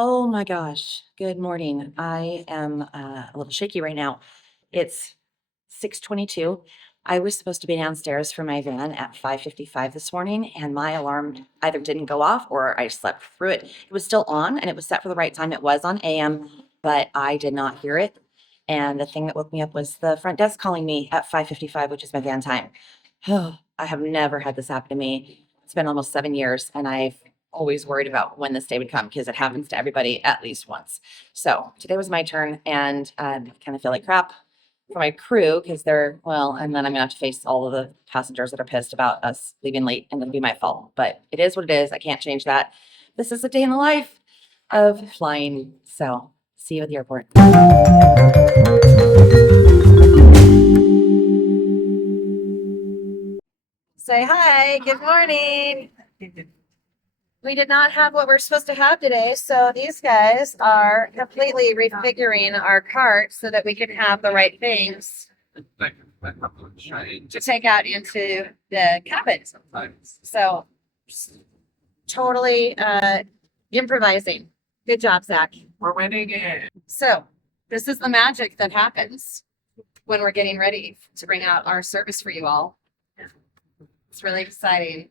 Oh my gosh. Good morning. I am a little shaky right now. It's 6:22. I was supposed to be downstairs for my van at 5:55 this morning, and my alarm either didn't go off or I slept through it. It was still on and it was set for the right time. It was on AM, but I did not hear it. And the thing that woke me up was the front desk calling me at 5:55, which is my van time. I have never had this happen to me. It's been almost 7 years, and I've always worried about when this day would come because it happens to everybody at least once. So today was my turn, and I kind of feel like crap for my crew because they're, well, and then I'm gonna have to face all of the passengers that are pissed about us leaving late, and it'll be my fault. But it is what it is. I can't change that. This is a day in the life of flying. So see you at the airport. Say hi. Good morning. We did not have what we're supposed to have today, so these guys are completely refiguring our cart so that we can have the right things to take out into the cabin. So totally improvising. Good job, Zach. We're winning it. So this is the magic that happens when we're getting ready to bring out our service for you all. It's really exciting.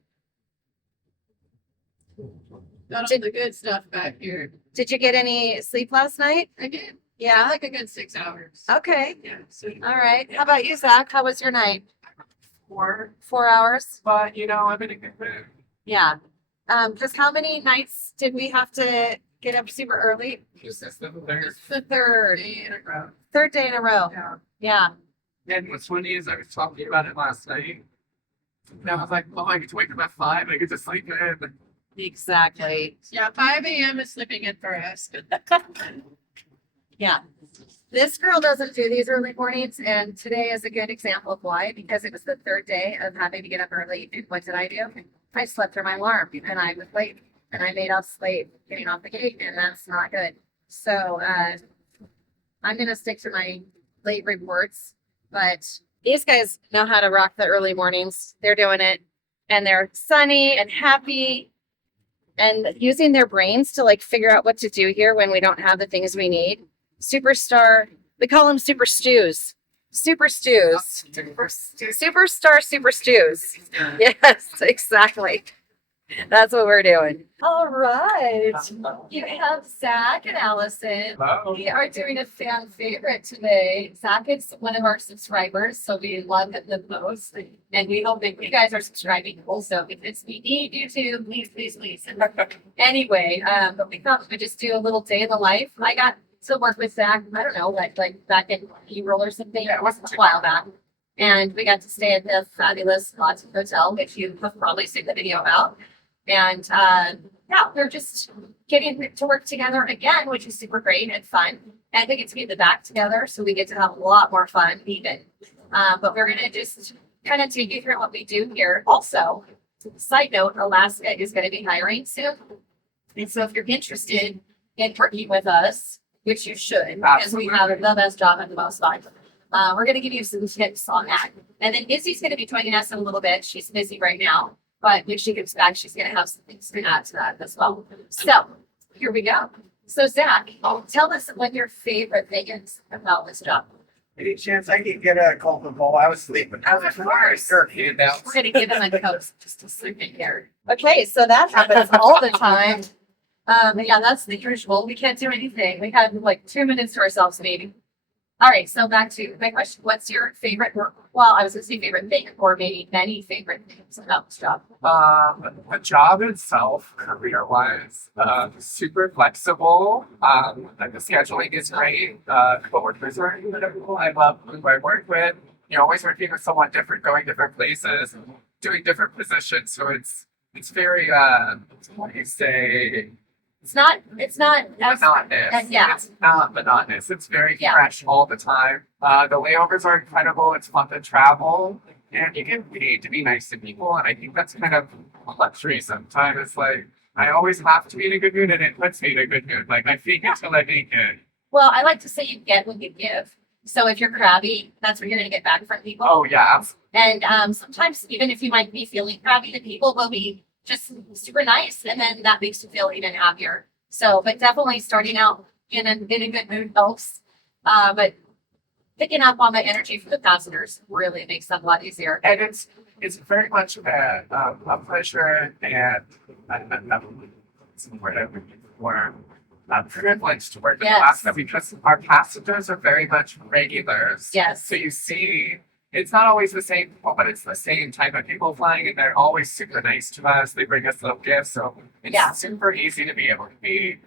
Got all the good stuff back here. Did you get any sleep last night? I did. Yeah. Like a good 6 hours. Okay. Yeah. So All right. How about you, Zach? How was your night? 4, 4 hours? but I'm in a good mood. Yeah. Just how many nights did we have to get up super early? This is the third It's the third. day in a row. Third day in a row. Yeah. Yeah. And what's funny is I was talking about it last night. And I was like, oh, I get to wake up at 5. I get to sleep in. Exactly. Yeah, 5 a.m. is sleeping in for us. Yeah. This girl doesn't do these early mornings, and today is a good example of why, because it was the third day of having to get up early. And what did I do? I slept through my alarm and I was late, and I made us late getting off the gate, and that's not good. So I'm going to stick to my late reports, but these guys know how to rock the early mornings. They're doing it, and they're sunny and happy and using their brains to like figure out what to do here when we don't have the things we need. Superstar, we call them super stews. Super stews. Superstar super stews. Yes, exactly. That's what we're doing. All right. You have Zach and Allison. Hello. We are doing a fan favorite today. Zach is one of our subscribers, so we love it the most. And we hope that you guys are subscribing also because we need you to. Please, please, please. Anyway, but we thought we would just do a little day in the life. I got to work with Zach, I don't know, like back in April or something. Yeah, it wasn't a while back. And we got to stay at the fabulous Watson Hotel, which you have probably seen the video about. And yeah, we're just getting to work together again, which is super great and fun. And we get to be in the back together, so we get to have a lot more fun even. But we're going to just kind of take you through what we do here. Also, side note, Alaska is going to be hiring soon. And so if you're interested in working with us, which you should, because we have the best job and the most fun, we're going to give you some tips on that. And then Izzy's going to be joining us in a little bit. She's busy right now. But when she gets back, she's going to have some things to add to that as well. So here we go. So Zach, tell us what your favorite thing is about this job. Any chance I could get a Coleman bowl? I was sleeping. Oh, of course. Sure. We're going to give him a coat just to sleep in here. Okay, so that happens all the time. Yeah, that's the usual. We can't do anything. We had like 2 minutes to ourselves, maybe. All right, so back to my question. What's your favorite, well, I was going to say favorite thing, or maybe many favorite things about this job? The job itself, career-wise, super flexible. Like the scheduling is great. Coworkers are incredible. I love who I work with. You're always working with someone different, going different places, doing different positions. So it's very, what do you say? It's not Monotonous. yeah. It's not monotonous. It's very Yeah. fresh all the time. The layovers are incredible. It's fun to travel. And you get paid to be nice to people. And I think that's kind of a luxury sometimes. It's like, I always have to be in a good mood, and it puts me in a good mood. Like, I fake it till I make it. Well, I like to say you get what you give. So if you're crabby, that's what you're going to get back from people. Oh, yeah. And sometimes even if you might be feeling crabby, the people will be just super nice. And then that makes you feel even happier. So, but definitely starting out in a good mood helps. But picking up on the energy from the passengers really makes them a lot easier. And it's very much a pleasure and what's the word I'm looking for? A privilege to work in Yes. Alaska because our passengers are very much regulars. Yes. So you see, it's not always the same people, but it's the same type of people flying, and they're always super nice to us. They bring us little gifts, so it's Yeah. super easy to be able to be.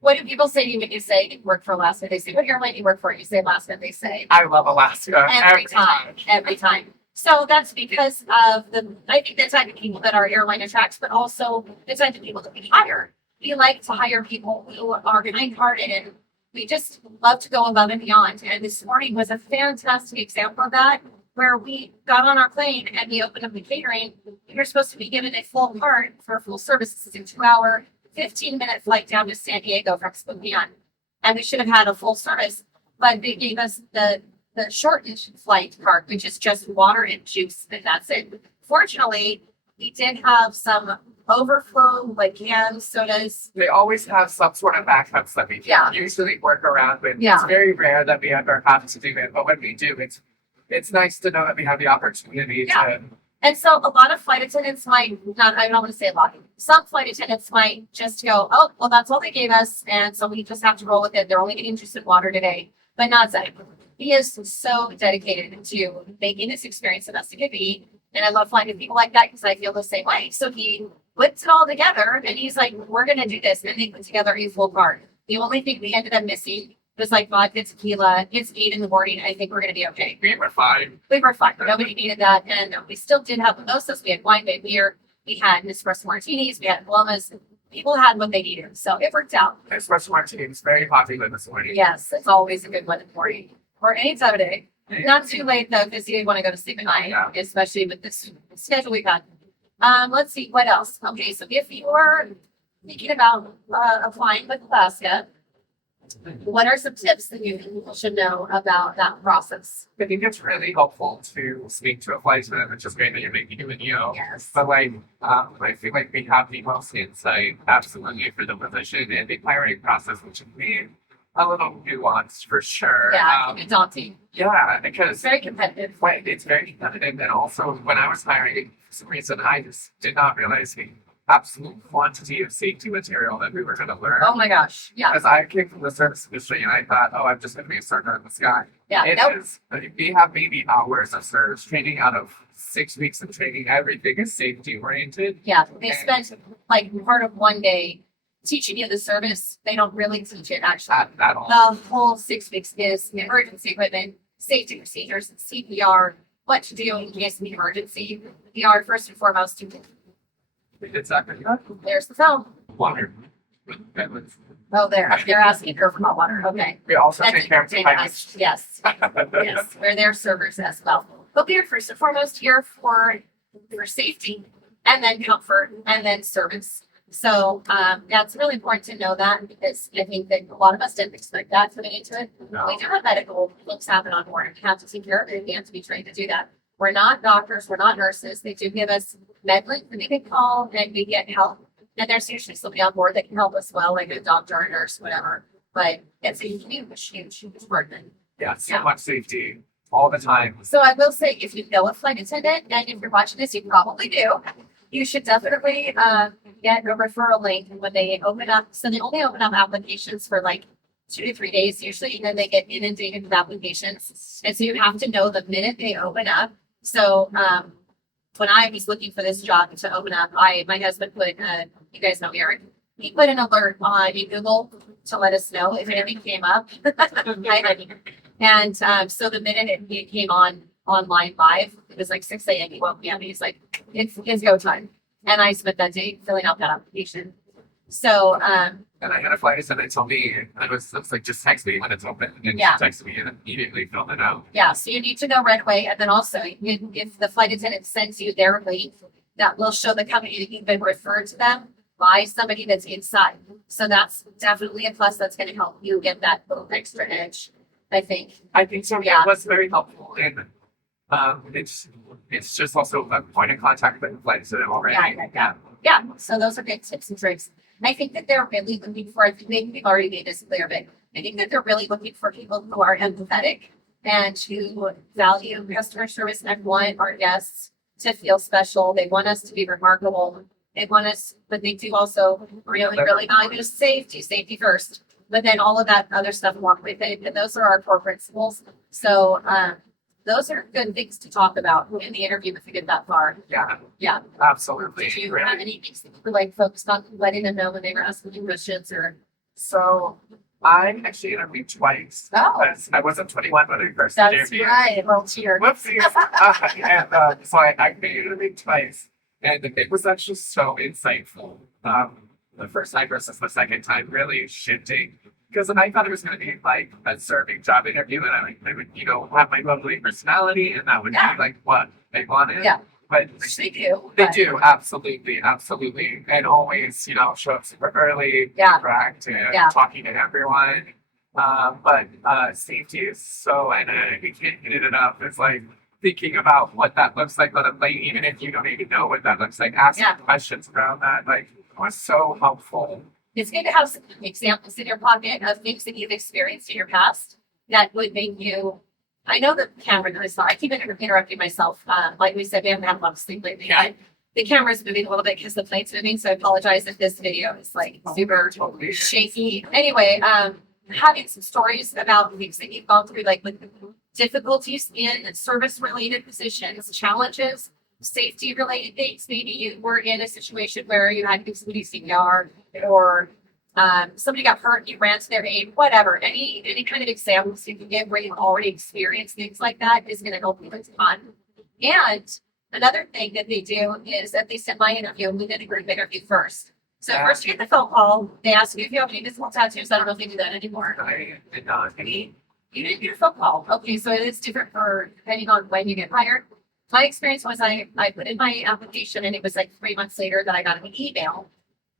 What do people say to you when you say you work for Alaska? They say, what airline do you work for? You say Alaska. They say, I love Alaska every time. So that's because of I think the type of people that our airline attracts, but also the type of people that we hire. We like to hire people who are kind-hearted and we just love to go above and beyond. And this morning was a fantastic example of that, where we got on our plane and we opened up the catering. You're supposed to be given a full cart for full service. This is a 2-hour, 15-minute flight down to San Diego from Spokane. And we should have had a full service, but they gave us the shortened flight cart, which is just water and juice, and that's it. Fortunately, we did have some overflow, like cans, sodas. They always have some sort of backups that we can Yeah. usually work around with. Yeah. It's very rare that we ever have to do it, but when we do, it's nice to know that we have the opportunity Yeah. to. And so a lot of flight attendants might not, I don't want to say a lot. Some flight attendants might just go, oh, well, that's all they gave us. And so we just have to roll with it. They're only getting juice and water today. But not Zach. He is so dedicated to making this experience the best it could be. And I love finding people like that because I feel the same way. So he puts it all together and he's like, we're going to do this. And they put together a full cart. The only thing we ended up missing was like vodka, tequila. It's 8 in the morning. I think we're going to be okay. We were fine. We were fine. Nobody needed that. And we still did have mimosas. We had wine, we had beer. We had espresso martinis. We had palomas. People had what they needed. So it worked out. Espresso martini is very popular this morning. Yes, it's always a good one in the morning or any time of day. Not too late though, because you want to go to sleep at night, Yeah. especially with this schedule we've got. Let's see what else. Okay, so if you are thinking about applying with Alaska, what are some tips that you think people should know about that process? I think it's really helpful to speak to a flight attendant, which is great that you're making a video. Yes. But I feel like we have the most insight absolutely for the position and the hiring process, which can be a little nuanced for sure. Yeah, it can be daunting. Yeah, It's because very competitive. it's very competitive, and also when I was hiring, for some reason I just did not realize the absolute quantity of safety material that we were going to learn. Oh my gosh. Yeah. Because I came from the service industry and I thought, oh, I'm just going to be a surfer in the sky. Yeah. It Nope. is. We have maybe hours of service training out of 6 weeks of training. Everything is safety oriented. Yeah. They spent like part of one day teaching you the service. They don't really teach it actually. At all. The whole 6 weeks is emergency equipment, safety procedures, CPR, what to do in case of an emergency. PR first and foremost. We did exactly that. There's the phone. Water. Oh, they're asking her for hot water. Okay. We also That's take care of the pipes. Yes. Yes. We're their servers as well. But we are first and foremost here for safety and then comfort and then service. So that's really important to know that because I think that a lot of us didn't expect that coming into it. No. We do have medical things happen on board and we have to take care of it. We have to be trained to do that. We're not doctors, we're not nurses. They do give us medlink that we can call and we get help. And there's usually somebody on board that can help us well, like a doctor or nurse, whatever. But it's a huge burden. Yeah, so Yeah. much safety all the time. So I will say, if you know a flight attendant, and if you're watching this, you probably do, you should definitely get a referral link when they open up. So they only open up applications for like 2 to 3 days usually, and then they get inundated with applications. And so you have to know the minute they open up. So when I was looking for this job to open up, my husband put, you guys know Eric, he put an alert on in Google to let us know if anything came up. Hi, honey. And so the minute it came online live, it was like 6 a.m. He woke me up and he's like, it's go time. And I spent that day filling out that application. So And I had a flight attendant tell me, I was like, just text me when it's open. And Yeah. she texted me and immediately filled it out. yeah, so you need to know right away. And then also, if the flight attendant sends you their link, that will show the company that you've been referred to them by somebody that's inside. So that's definitely a plus that's going to help you get that little extra edge, I think. I think so. Yeah. It was very helpful. And it's just also a point of contact with the flight attendant already. Yeah. Yeah, so those are good tips and tricks. I think that they're really looking for, I think maybe we've already made this clear, but I think that they're really looking for people who are empathetic and who value customer service and want our guests to feel special. They want us to be remarkable. They want us, but they do also really value safety first. But then all of that other stuff along with it, and those are our core principles. So those are good things to talk about in the interview if we get that far. Yeah, Yeah. absolutely. Did you have any things that you were like focused on letting them know when they were asking you questions or? So I actually interviewed twice. Oh. Because I wasn't 21 when I first That's interviewed. right. Well, cheer. Whoopsies. So I interviewed twice, and it was actually so insightful. The first time versus the second time really shifting. Because I thought it was going to be like a serving job interview, and I would, have my lovely personality, and that would be like what they wanted. Yeah. But Which they do. they but- do, absolutely, absolutely. And always, show up super early, Yeah. proactive, Yeah. talking to everyone. But safety is so, and we can't get it enough. It's like thinking about what that looks like on a plane, even if you don't even know what that looks like, asking Yeah. questions around that, was so helpful. It's good to have some examples in your pocket of things that you've experienced in your past that would make you. I know the camera is. I keep interrupting myself. Like we said, we haven't had a lot of sleep lately. Yeah. The camera's moving a little bit because the plane's moving, so I apologize if this video is like super Totally. shaky. Anyway, having some stories about things that you've gone through, like with difficulties in service-related positions, challenges, safety-related things. Maybe you were in a situation where you had to do somebody CPR, or somebody got hurt, you ran to their aid, whatever. Any kind of examples you can give where you've already experienced things like that is going to help you a ton. And another thing that they do is, at least in my interview, we did a group interview first. So Yeah. first you get the phone call, they ask you if you have any visible tattoos. I don't know if they do that anymore. I did not. You didn't get a phone call. Okay, so it is different for depending on when you get hired. My experience was I put in my application, and it was like 3 months later that I got an email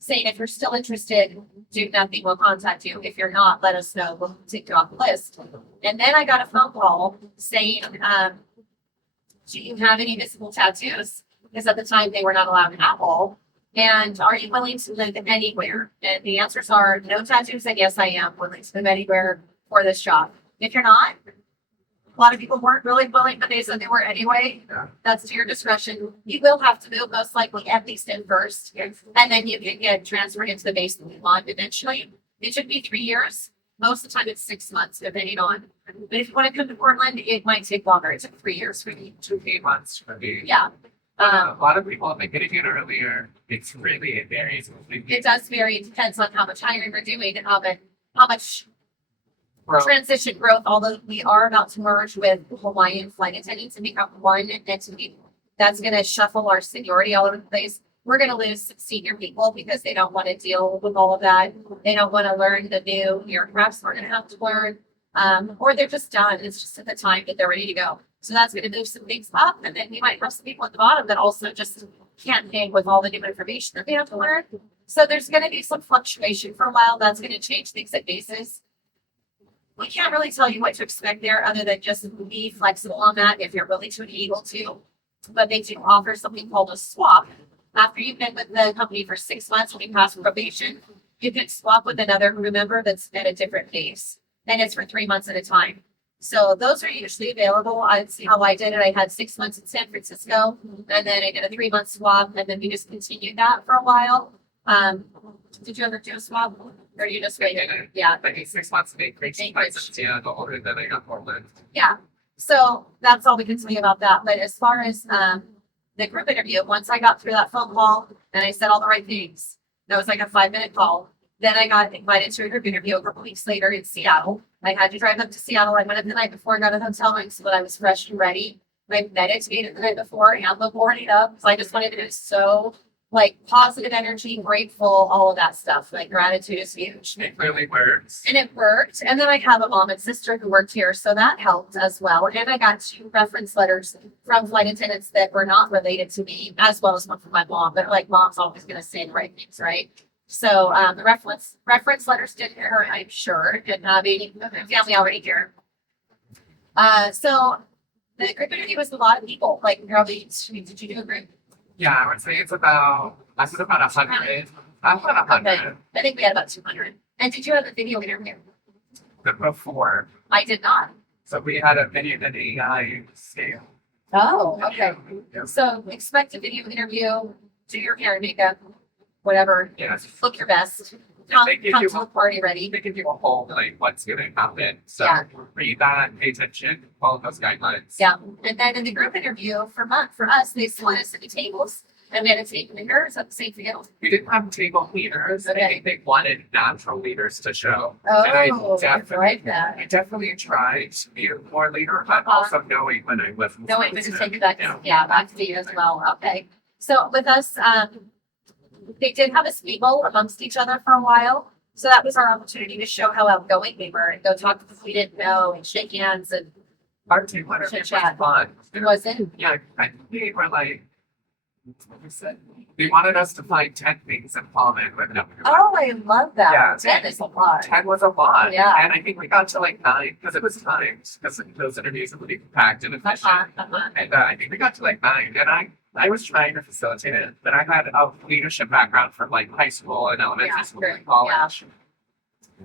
saying, if you're still interested, do nothing, we'll contact you. If you're not, let us know, we'll take you off the list. And then I got a phone call saying, do you have any visible tattoos? Because at the time they were not allowed to have all. And are you willing to live anywhere? And the answers are no tattoos, and yes, I am willing to live anywhere for this job. If you're not, a lot of people weren't really willing, but they said they were anyway. Yeah. That's to your discretion. You will have to move most likely at least in first, and then you can get transferred into the base that you want eventually. It should be 3 years. Most of the time it's 6 months, depending on. But if you want to come to Portland, it might take longer. It's like 3 years for me. 2 months for me. Yeah. A lot of people, if they get it earlier, it varies. It does vary. It depends on how much hiring we're doing and how much Well, transition growth, although we are about to merge with Hawaiian flight attendants and become one entity. That's going to shuffle our seniority all over the place. We're going to lose senior people because they don't want to deal with all of that. They don't want to learn the new aircrafts we're going to have to learn, or they're just done. It's just at the time that they're ready to go. So that's going to move some things up, and then we might have some people at the bottom that also just can't hang with all the new information that they have to learn. So there's going to be some fluctuation for a while. That's going to change things at bases. We can't really tell you what to expect there, other than just be flexible on that if you're willing to and able to. But they do offer something called a swap. After you've been with the company for 6 months, when you pass probation, you can swap with another crew member that's at a different base. And it's for 3 months at a time. So those are usually available. I'd see how I did it. I had 6 months in San Francisco, and then I did a 3-month swap, and then we just continued that for a while. Did you ever do a swap? Or you just waited? Yeah. Like 6 months to make great license, yeah, the older than I got Portland. Yeah. So that's all we can tell you about that. But as far as the group interview, once I got through that phone call and I said all the right things, that was like a 5-minute call. Then I got invited to a group interview a couple weeks later in Seattle. I had to drive up to Seattle. I went up the night before, got a hotel room so that I was fresh and ready. I meditated the night before and the morning up. So I just wanted to be so positive energy, grateful, all of that stuff. Like gratitude is huge. It really works. And it worked. And then I have a mom and sister who worked here, so that helped as well. And I got 2 reference letters from flight attendants that were not related to me, as well as one from my mom. But mom's always going to say the right things, right? So the reference letters did hurt, I'm sure, and having family already here. So the group interview was a lot of people. Did you do a group? Yeah, I would say it's about 100. I had 100 I think we had about 200. And did you have a video interview? before. I did not. So we had a video and AI scale. Oh, okay. Yeah. So expect a video interview, do your hair and makeup, whatever. Yes. Look your best. Come They give to you- the party ready. They give you a whole, like, what's going to happen. So Yeah. read that, pay attention, follow those guidelines. Yeah. And then in the group interview for us, they split us into tables and we had to take leaders at the same field. We didn't have table leaders. I Okay. think they wanted natural leaders to show. Oh, And I I like that. I definitely tried to be a more leader, but also knowing when I wasn't. No, wait, to take Yeah. that, yeah, back to you as well. Okay. So with us, they did have us mingle amongst each other for a while. So that was our opportunity to show how outgoing we were and go talk to people we didn't know and shake hands and Our team was Chit-chat. fun. it wasn't. Yeah, I think they were like, what we said. They wanted us to find 10 things in common with them. Oh, I love that. Yeah. 10 is a lot. 10 was a lot. Yeah. And I think we got to like 9 because it was timed because those interviews were really packed and efficient. And I think we got to like 9. And I was trying to facilitate it, but I had a leadership background from like high school and elementary Yeah, school great. and college.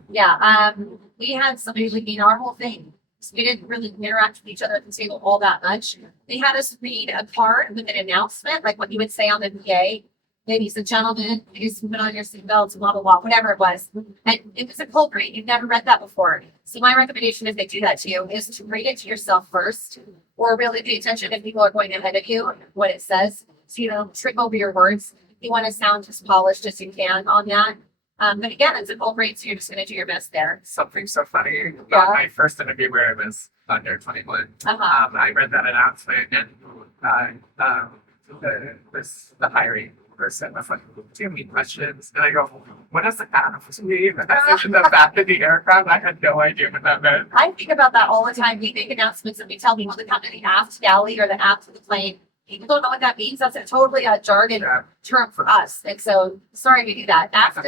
Yeah, we had somebody leading our whole thing. So we didn't really interact with each other at the table all that much. They had us read a card with an announcement, like what you would say on the VA. Ladies and gentlemen, please put on your seatbelts, blah, blah, blah, whatever it was. And it was a cold read. You've never read that before. So my recommendation if they do that to you is to read it to yourself first, or really pay attention if people are going ahead of you, what it says. So you don't trip over your words. You want to sound as polished as you can on that. But again, it's a cold read, so you're just going to do your best there. Something so funny about Yeah. my first interview where I was under 21. Uh-huh. I read that announcement and the hiring person was like, do you have any questions? And I go, what does the aft mean? And I said, in the back of the aircraft, I had no idea what that meant. I think about that all the time. We make announcements and we tell people to come to the aft galley or the aft of the plane. People don't know what that means. That's totally a jargon Yeah. term for us. And so, sorry we do that. Aft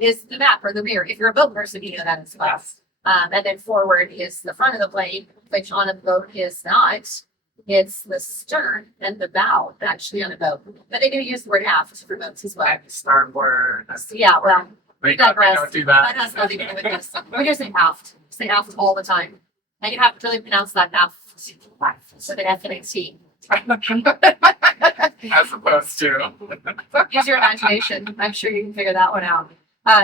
is the map or the rear. If you're a boat person, you know that as well. Yes. And then forward is the front of the plane, which on a boat is not. It's the stern and the bow actually on a boat. But they do use the word aft for boats as well. And starboard. So, yeah, well, We digress. don't do that that. has nothing to do with this. We're just saying aft. Say aft all the time. And you have to really pronounce that aft. So the F and a T. As opposed to. Use your imagination. I'm sure you can figure that one out.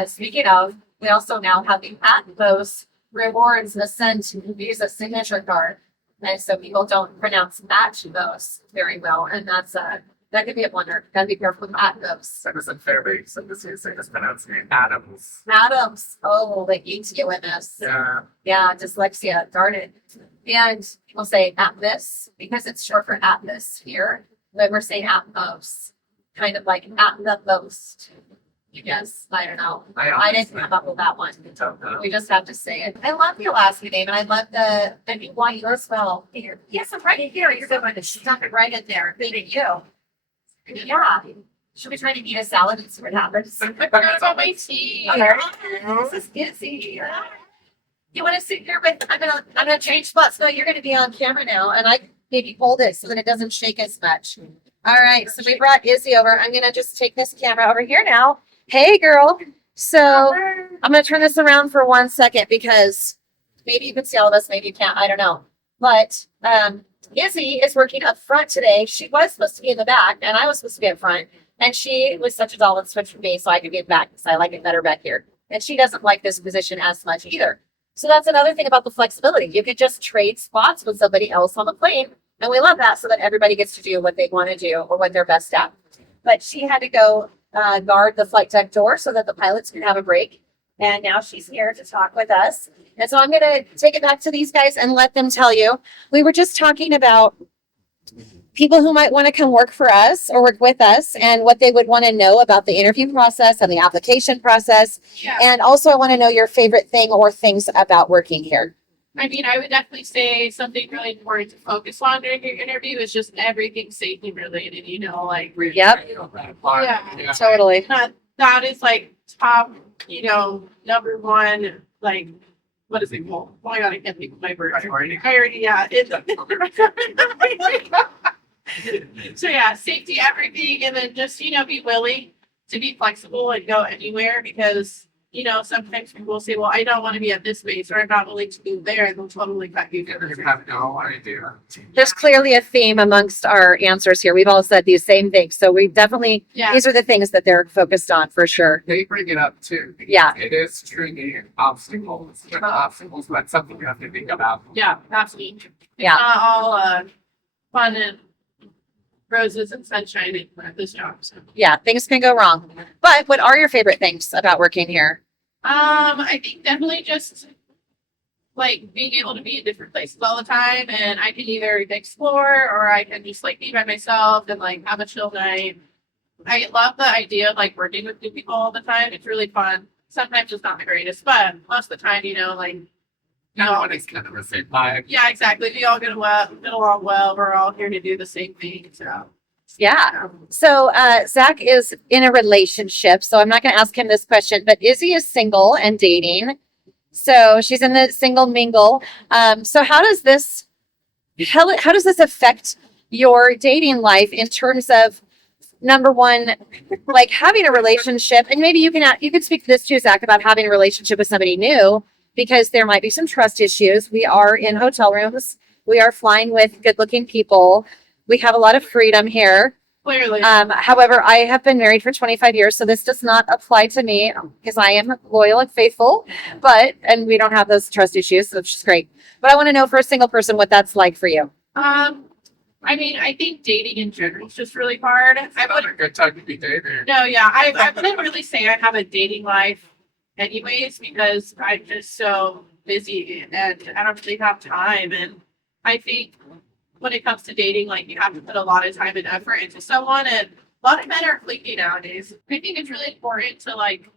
Speaking of, we also now have the Atmos rewards Ascent Visa signature card. And so people don't pronounce Atmos very well. And that's that could be a blunder. Gotta be careful with Atmos. I was in Fairbanks, so this is pronouncing it Adams. Adams. Oh, like ETOMS. Yeah. Yeah, dyslexia, darn it. And people say Atmos because it's short for atmosphere, but we're saying Atmos, kind of like at the most. Yes, I don't know. I didn't come up with that one. Don't know. We just have to say it. I love the Alaska name, and I love the new one as well. Here, yes, I'm right here. You're going to stuff it right in there. Thank you. Yeah. Should we try to eat a salad and see what happens? It's on my tea. This is busy. You want to sit here, but I'm gonna change spots. No, you're gonna be on camera now, and I maybe hold it so that it doesn't shake as much. All right, so we brought Izzy over. I'm gonna just take this camera over here now. Hey, girl. So I'm gonna turn this around for 1 second because maybe you can see all of us, maybe you can't. I don't know. But Izzy is working up front today. She was supposed to be in the back, and I was supposed to be up front. And she was such a doll and switched for me so I could get back because I like it better back here. And she doesn't like this position as much either. So that's another thing about the flexibility. You could just trade spots with somebody else on the plane. And we love that so that everybody gets to do what they want to do or what they're best at. But she had to go guard the flight deck door so that the pilots could have a break. And now she's here to talk with us. And so I'm going to take it back to these guys and let them tell you. We were just talking about people who might want to come work for us or work with us and what they would want to know about the interview process and the application process. Yeah, And also I want to know your favorite thing or things about working here. I mean, I would definitely say something really important to focus on during your interview is just everything safety related, like, Yep. Yeah. Totally. that is like top, number one, like, what is it? Well, oh my God, I can't think of my word. Priority, yeah. So yeah, safety, everything, and then just, be willing to be flexible and go anywhere because, you know, sometimes people will say, well, I don't want to be at this space or I'm not willing to move there. And they'll totally cut you. You have no idea. There's clearly a theme amongst our answers here. We've all said these same things. So we definitely, Yeah. these are the things that they're focused on for sure. They bring it up too. Because Yeah. It is truly obstacles. But obstacles, but something you have to think about. Yeah, absolutely. It's Yeah. not all fun and roses and sunshine at this job. So. Yeah, things can go wrong. But what are your favorite things about working here? I think definitely just like being able to be in different places all the time, and I can either explore or I can just like be by myself and like have a chill night. I love the idea of like working with new people all the time. It's really fun. Sometimes it's not the greatest, but most of the time, you know, like Everyone is kind of the same vibe. yeah, exactly. We all get along well. We're all here to do the same thing. So Yeah. So Zach is in a relationship. So I'm not going to ask him this question, but Izzy is single and dating. So she's in the single mingle. So how does this affect your dating life in terms of number one, like having a relationship, and maybe you could speak to this too, Zach, about having a relationship with somebody new, because there might be some trust issues. We are in hotel rooms. We are flying with good-looking people. We have a lot of freedom here. clearly, However, I have been married for 25 years, so this does not apply to me because I am loyal and faithful, and we don't have those trust issues, which is great. But I want to know for a single person what that's like for you. I mean, I think dating in general is just really hard. I It's not would a good time to be dating. no, yeah, I wouldn't really say I have a dating life anyways because I'm just so busy and I don't really have time. And I think when it comes to dating, like you have to put a lot of time and effort into someone, and a lot of men are flaky nowadays. I think it's really important to like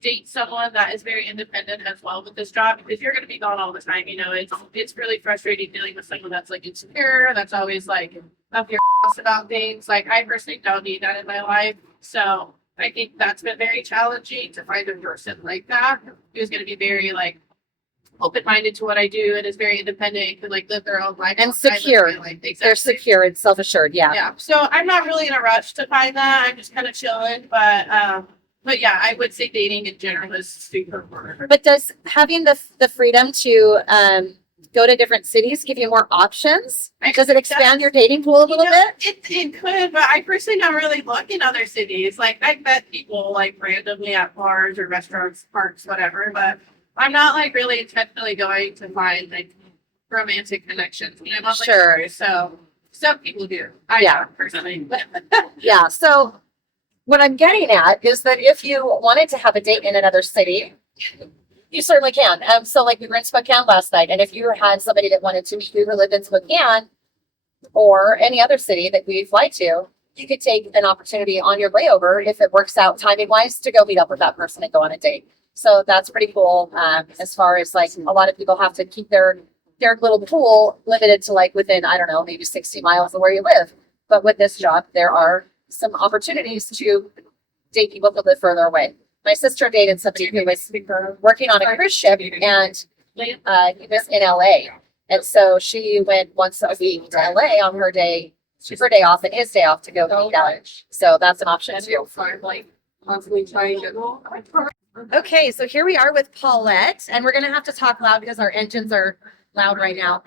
date someone that is very independent as well with this job because you're going to be gone all the time. You know, it's really frustrating dealing with someone that's like insecure, that's always like up your ass about things. Like I personally don't need that in my life, so I think that's been very challenging to find a person like that who's going to be very like open-minded to what I do and is very independent and can like live their own life And outside of secure. my life. They're Exactly. secure and self-assured. Yeah. Yeah. So I'm not really in a rush to find that. I'm just kind of chilling, but yeah, I would say dating in general is super important. But does having the freedom to go to different cities give you more options? Does it expand your dating pool a little bit? It could, but I personally don't really look in other cities. Like I've met people like randomly at bars or restaurants, parks, whatever, but I'm not like really intentionally going to find like romantic connections when I'm on like Sure. cruise. So some people do. I Yeah. don't personally. Yeah. So what I'm getting at is that if you wanted to have a date in another city, you certainly can. So like we were in Spokane last night, and if you had somebody that wanted to meet you who lived in Spokane or any other city that we fly to, you could take an opportunity on your way over if it works out timing wise to go meet up with that person and go on a date. So that's pretty cool. As far as like a lot of people have to keep their little pool limited to like within, I don't know, maybe 60 miles of where you live. But with this job, there are some opportunities to date people who live further away. My sister dated somebody who was working on a cruise ship, and he was in LA. And so she went once a week to LA on her day off and his day off to go meet out. So that's an option too. Okay, so here we are with Paulette, and we're gonna have to talk loud because our engines are loud right now.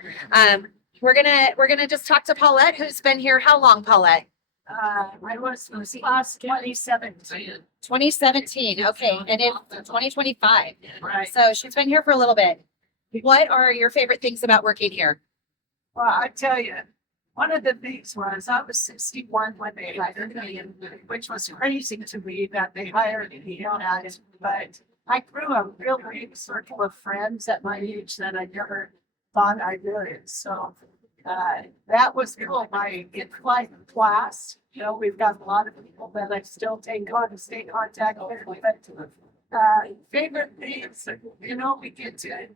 We're gonna just talk to Paulette, who's been here. How long, Paulette? I was class 2017. 2017. Okay, and in 2025. Right. So she's been here for a little bit. What are your favorite things about working here? Well, I tell you, one of the things was I was 61 when they hired me, which was crazy to me that they hired me. But I grew a real big circle of friends at my age that I never thought I would. So that was cool. My in-flight class, you know, we've got a lot of people that I still stay contact with. But favorite things, you know, we get to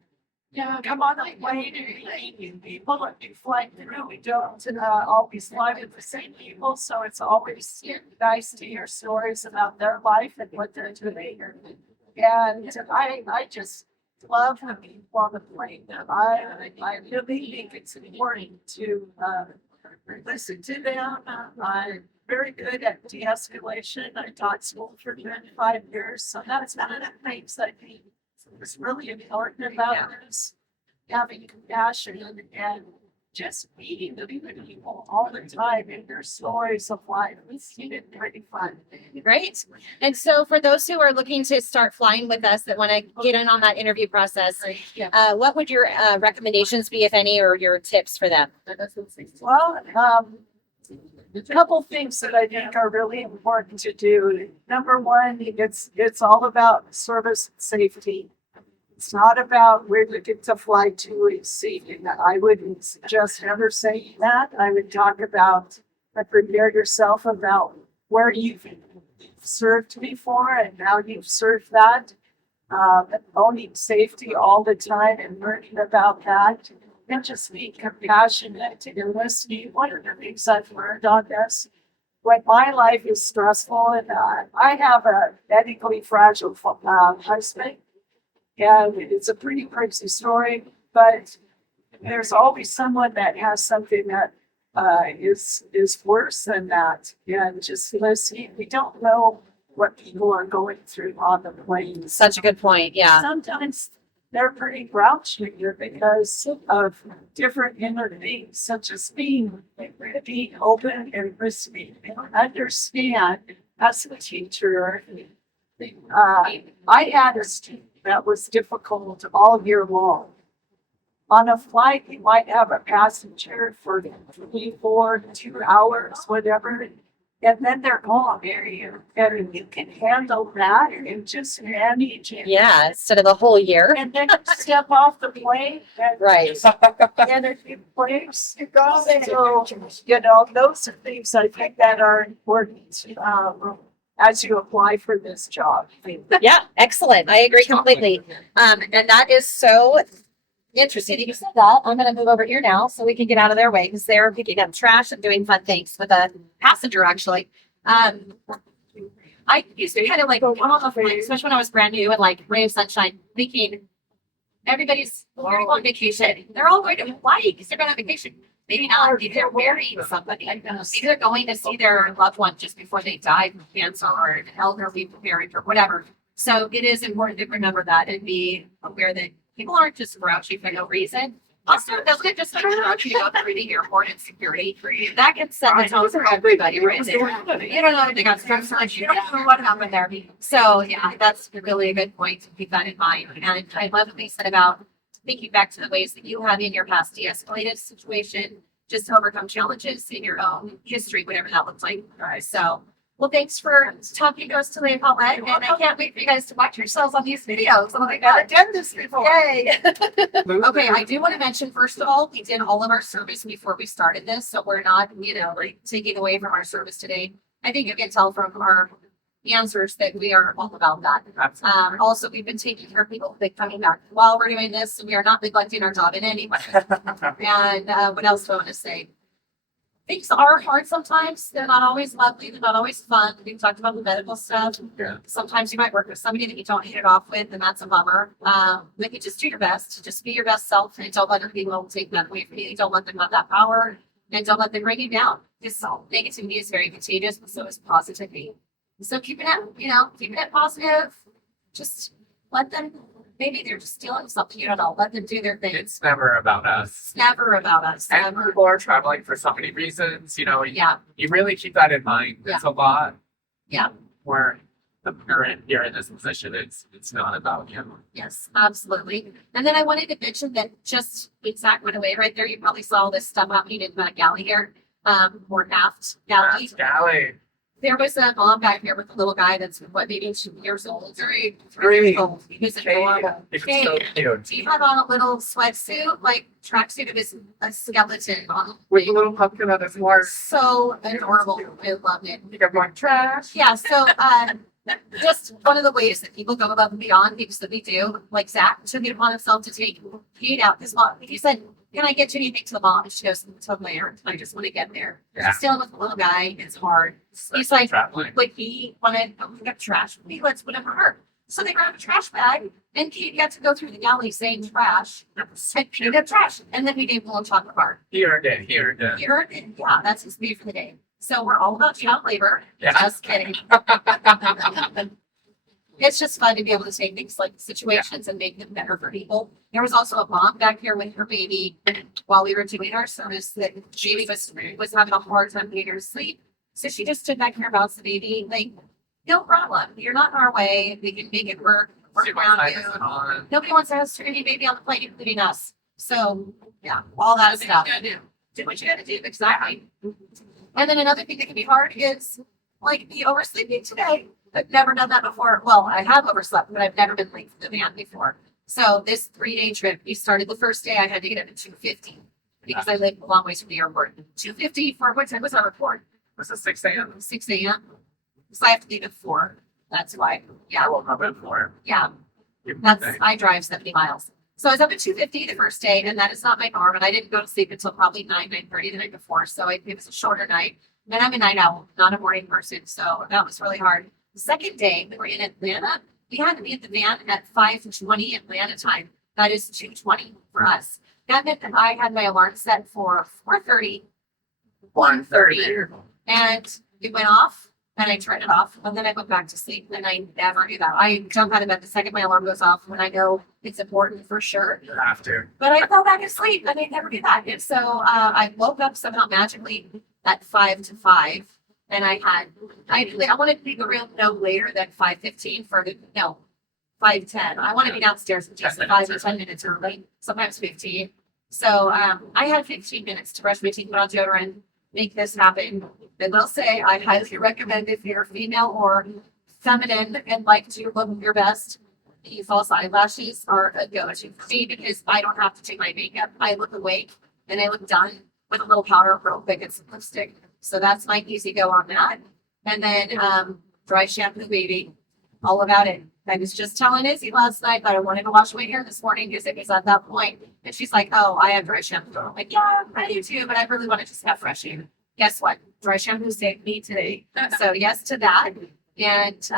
come on a plane and meet people that we fly through. We don't always fly with the same people, so it's always nice to hear stories about their life and what they're doing. And I just love the people on the plane. I really think it's important to listen to them. very good at de-escalation. I taught school for 25 years, so that's one of the things I think is really important about this. Having compassion and just being with people all the time in their stories of life. It's pretty fun. Great. And so for those who are looking to start flying with us that want to get in on that interview process, what would your recommendations be, if any, or your tips for them? Well, a couple things that I think are really important to do. Number one, it's all about service and safety. It's not about where you get to fly to and see. I wouldn't suggest ever saying that. I would talk about prepare yourself about where you've served before and how you've served that. Owning safety all the time and learning about that. And just being compassionate and listening. One of the things I've learned on this, when my life is stressful, and I have a medically fragile husband, and it's a pretty crazy story, but there's always someone that has something that is worse than that. And just listening, we don't know what people are going through on the plane. Such a good point. Yeah. Sometimes they're pretty grouchy because of different inner things, such as being open and listening and understand. As a teacher, I had a student that was difficult all year long. On a flight, you might have a passenger for 3, 4, 2 hours, whatever, and then they're gone. And you can handle that and just manage it. Yeah. Instead of the whole year. And then you step off the plane and Right. energy place. So, those are things I think that are important as you apply for this job. Yeah. Excellent. I agree completely. And that is so interesting that you said that. I'm going to move over here now so we can get out of their way because they're picking up trash and doing fun things with a passenger, actually. I used to kind of like come on the flight, especially when I was brand new and like ray of sunshine, thinking everybody's going on vacation. They're all going to Hawaii because they're going on vacation. Maybe not. Maybe they're marrying somebody. Maybe they're going to see their loved one just before they die from cancer or an elderly parent or whatever. So it is important to remember that and be aware that people aren't just grouchy for no reason. Also, doesn't it just like grouchy to go through the airport and security? That can set the tone for everybody right there. You don't know if they got stressed like you don't know what happened there. So yeah, that's really a good point to keep that in mind. And I love what they said about thinking back to the ways that you have in your past de-escalated situation, just to overcome challenges in your own history, whatever that looks like. All right. So, well, thanks for talking to us today, Paulette. And I can't wait for you guys to watch yourselves on these videos. Oh my God. I've done this before. Yay. Okay, I do want to mention, first of all, we did all of our service before we started this. So we're not, like taking away from our service today. I think you can tell from our answers that we are all about that. Also, we've been taking care of people that coming back while we're doing this. So we are not neglecting our job in any way. And what else do I want to say? Things are hard sometimes. They're not always lovely. They're not always fun. We talked about the medical stuff. Yeah. Sometimes you might work with somebody that you don't hit it off with, and that's a bummer. But you just do your best. Just be your best self, and don't let other people take that away from you. Don't let them have that power, and don't let them bring you down. Because negativity is very contagious, but so is positivity. So keeping it positive. Just let them. Maybe they're just stealing something. You don't know. Let them do their thing. It's never about us. It's never about us. And Never. people are traveling for so many reasons, Yeah. you really keep that in mind. It's a lot. Yeah. Where the parent here in this position, it's not about you. Yes, absolutely. And then I wanted to mention that just exact went away right there. You probably saw all this stuff happening in the galley here, or aft galley. Galley. There was a mom back here with a little guy that's maybe 2 years old, 3 Three. years old. He was adorable. It's so cute. He had on a little sweatsuit, like tracksuit of a skeleton on. With a little pumpkin on his horse. So adorable. I loved it. You got more trash. Yeah, so just one of the ways that people go above and beyond things that we do, like Zach took it upon himself to take Kate out his mom. He said, "Can I get you anything to the mom?" And she goes, "Until later. I just want to get there." Yeah. She's dealing with a little guy. It's hard. He's like, traveling. but he wanted to pick up trash. Let's put it for her. So they grabbed a trash bag, and Kate got to go through the galley saying trash and pick up trash. And then we gave him a little chocolate bar. He earned it. He earned it. Yeah, that's his food for the day. So we're all about child labor. Yeah. Just kidding. It's just fun to be able to say things like situations and make them better for people. There was also a mom back here with her baby while we were doing our service that baby was having a hard time getting her to sleep. So she just stood back here about the baby, like, no problem. You're not in our way. We can make it work around you. Nobody wants to have any baby on the plane, including us. So yeah, all that stuff. Do what you gotta do, exactly. And then another thing that can be hard is like the oversleeping today. I've never done that before. Well, I have overslept, but I've never been late for the van before. So this 3-day trip, we started the first day. I had to get up at 2:50 because I live a long ways from the airport. 2:50 for what time was our report? Was it 6 a.m.? 6 a.m. So I have to leave at 4. That's why. Yeah. I woke up at 4. Yeah. I drive 70 miles. So I was up at 2:50 the first day, and that is not my norm. And I didn't go to sleep until probably 9:30 the night before. So it was a shorter night. And I'm a night owl, not a morning person. So that was really hard. The second day, we were in Atlanta. We had to be at the van at 5:20 Atlanta time. That is 2:20 for us. That meant that I had my alarm set for 4:30, 1:30, and it went off. And I turned it off, and then I went back to sleep. And I never do that. I jump out of bed the second my alarm goes off when I know it's important for sure. You have to. But I fell back asleep, and I never do that. And so I woke up somehow magically at 4 to 5, and I wanted to leave a real no later than 5:15 for the 5:10. I want to be downstairs in just 5 to 10 minutes early, sometimes 15. So I had 15 minutes to brush my teeth, put on deodorant, make this happen. I will say I highly recommend if you're female or feminine and like to look your best, the false eyelashes are a go-to for me because I don't have to take my makeup. I look awake and I look done with a little powder, real quick, and some lipstick. So that's my easy go on that. And then dry shampoo, baby, all about it. I was just telling Izzy last night that I wanted to wash my hair this morning because it was at that point. And she's like, oh, I have dry shampoo. I'm like, yeah, I do too, but I really want to just have fresh hair. Guess what? Dry shampoo saved me today. So yes to that. And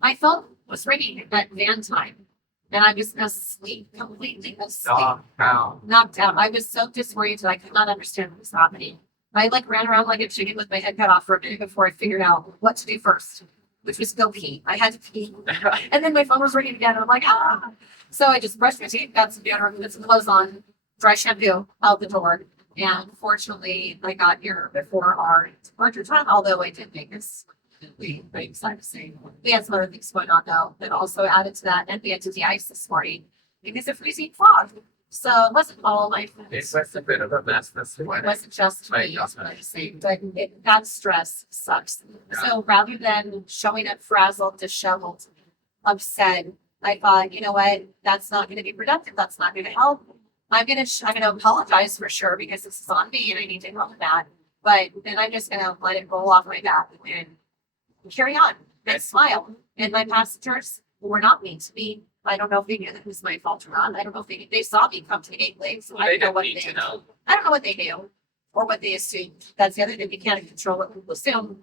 my phone was ringing at van time. And I was asleep, completely asleep, knocked out. I was so disoriented. I could not understand what was happening. I ran around like a chicken with my head cut off for a minute before I figured out what to do first, which was go pee. I had to pee. And then my phone was ringing again. And I'm like, ah. So I just brushed my teeth, got some deodorant, put some clothes on, dry shampoo out the door. And fortunately, I got here before our departure time, although I did make this pretty excited to say. We had some other things going on though that also added to that. And we had to de-ice this morning because of freezing fog. So it wasn't all my fault. It was a bit of a mess this It morning. wasn't just Right, me, yes, but that stress sucks. So rather than showing up frazzled, disheveled, upset, I thought, you know what, that's not going to be productive. That's not going to help. I'm going to apologize for sure because this is on me and I need to own that. But then I'm just going to let it roll off my back and carry on and smile. And my passengers were not mean to me. I don't know if they knew that it was my fault or not. I don't know if they saw me come to the gate late. So I don't know what need to know. I don't know what they knew or what they assumed. That's the other thing. You can't control what people assume.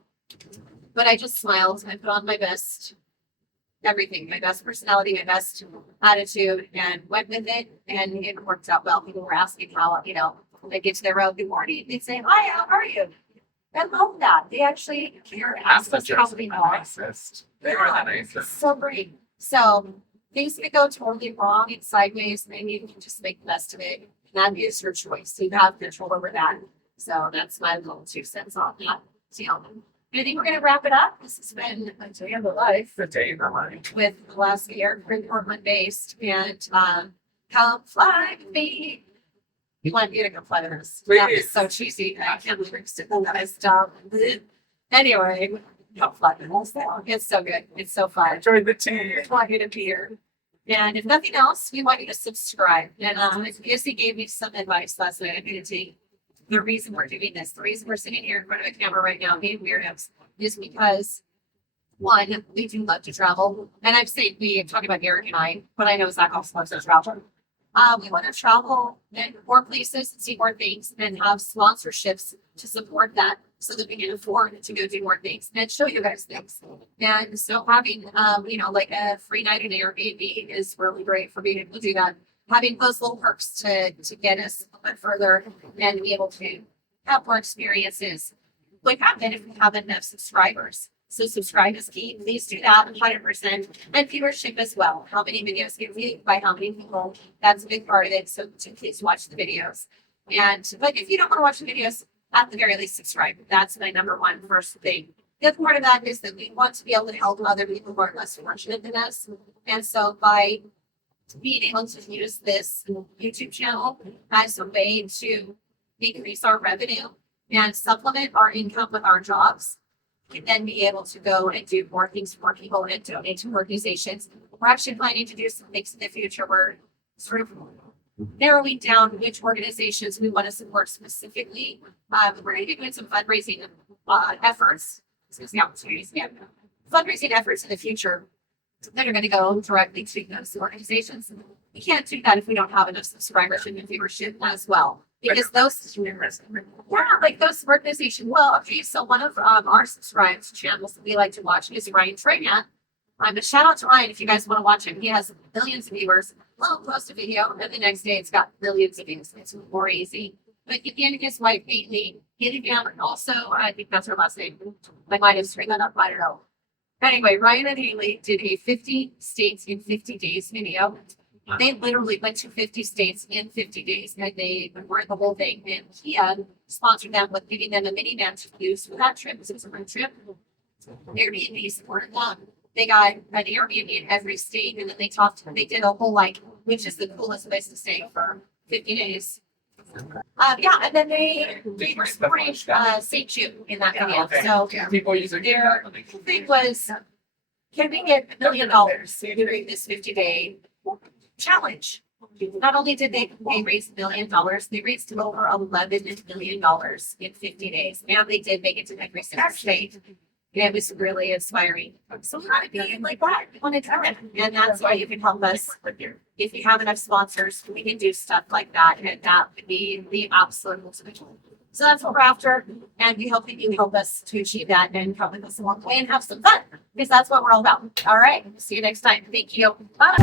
But I just smiled. I put on my best everything, my best personality, my best attitude, and went with it. And it worked out well. People were asking how, when they get to their road, good morning, they'd say, hi, how are you? I love that. They actually care, ask us how we are. They were the nicest. So great. So things could go totally wrong and sideways, and you can just make the best of it. And that is your choice. So you have control over that. So that's my little 2 cents on that. I think we're going to wrap it up. This has been a day of the life The day in the life. with Alaska Air, Portland based, and come fly with me. You want you to come fly with us? That was Please. so cheesy. I can't believe it's that I stopped. Anyway, come fly with us. It's so good. It's so fun. Enjoy the tea. We want you to be here. And if nothing else, we want you to subscribe. And Izzy gave me some advice last night. I'm going to take the reason we're doing this, the reason we're sitting here in front of a camera right now being weirdos is because one, we do love to travel. And I've said we talk about Eric and I, but I know Zach also loves to travel. We want to travel and more places and see more things and have sponsorships to support that so that we can afford to go do more things and show you guys things. And so having, like a free night in Airbnb is really great for being able to do that. Having those little perks to get us a bit further and be able to have more experiences would happen if we have enough subscribers. So subscribe is key. Please do that 100%. And viewership as well. How many videos get viewed by how many people? That's a big part of it. So please watch the videos. But if you don't want to watch the videos, at the very least, subscribe. That's my number one first thing. The other part of that is that we want to be able to help other people who are less fortunate than us. And so by being able to use this YouTube channel as a way to increase our revenue and supplement our income with our jobs, and then be able to go and do more things for people and donate to organizations. We're actually planning to do some things in the future. We're sort of narrowing down which organizations we want to support specifically. We're going to be doing some fundraising efforts. Excuse the opportunities. Yeah. Fundraising efforts in the future that are going to go directly to those organizations. We can't do that if we don't have enough subscribers and viewership as well. Because those, like those organizations. Well, okay, so one of our subscribed channels that we like to watch is Ryan Trayant. But shout out to Ryan if you guys want to watch him. He has millions of viewers. Well, post a video, and the next day it's got millions of views. It's more easy. But again, his wife, Haley, and also, I think that's her last name. I might have screwed that up. I don't know. Anyway, Ryan and Haley did a 50 states in 50 days video. They literally went to 50 states in 50 days, and they were the whole thing. And he had sponsored them with giving them a minivan to use for that trip. It was a road trip. Airbnb supported them. They got an Airbnb in every state, and then they did a whole which is the coolest place to stay for 50 days. And then they were supporting St. Jude in that video. So People using their thing was, can we get $1 million during this 50-day challenge? Not only did they raise $1 million, they raised over $11 million in 50 days. And they did make it to every single state. It was really inspiring. So we want to be like that. We want to do it. And that's why you can help us. If you have enough sponsors, we can do stuff like that. And that would be the absolute ultimate. So that's what we're after. And we hope that you help us to achieve that and come with us along the way and have some fun. Because that's what we're all about. All right. See you next time. Thank you. Bye.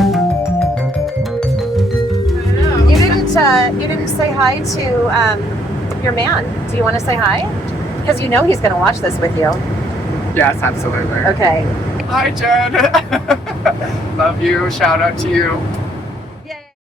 You didn't say hi to your man. Do you want to say hi? Because you know he's going to watch this with you. Yes, absolutely. Okay. Hi, Jen. Love you. Shout out to you.